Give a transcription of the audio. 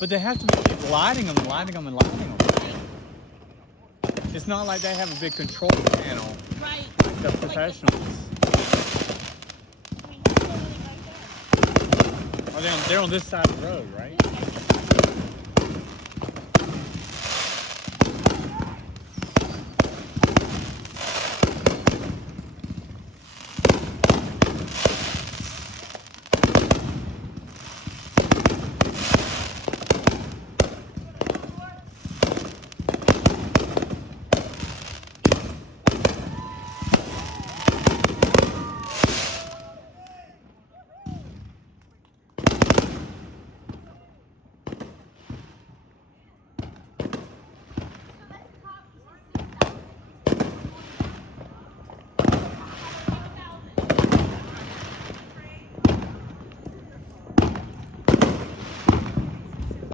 But they have to keep lighting them, lighting them, and lighting them. It's not like they have a big control panel Right. like the professionals. We have one right there. Oh, they're on this side of the road, right? Yeah,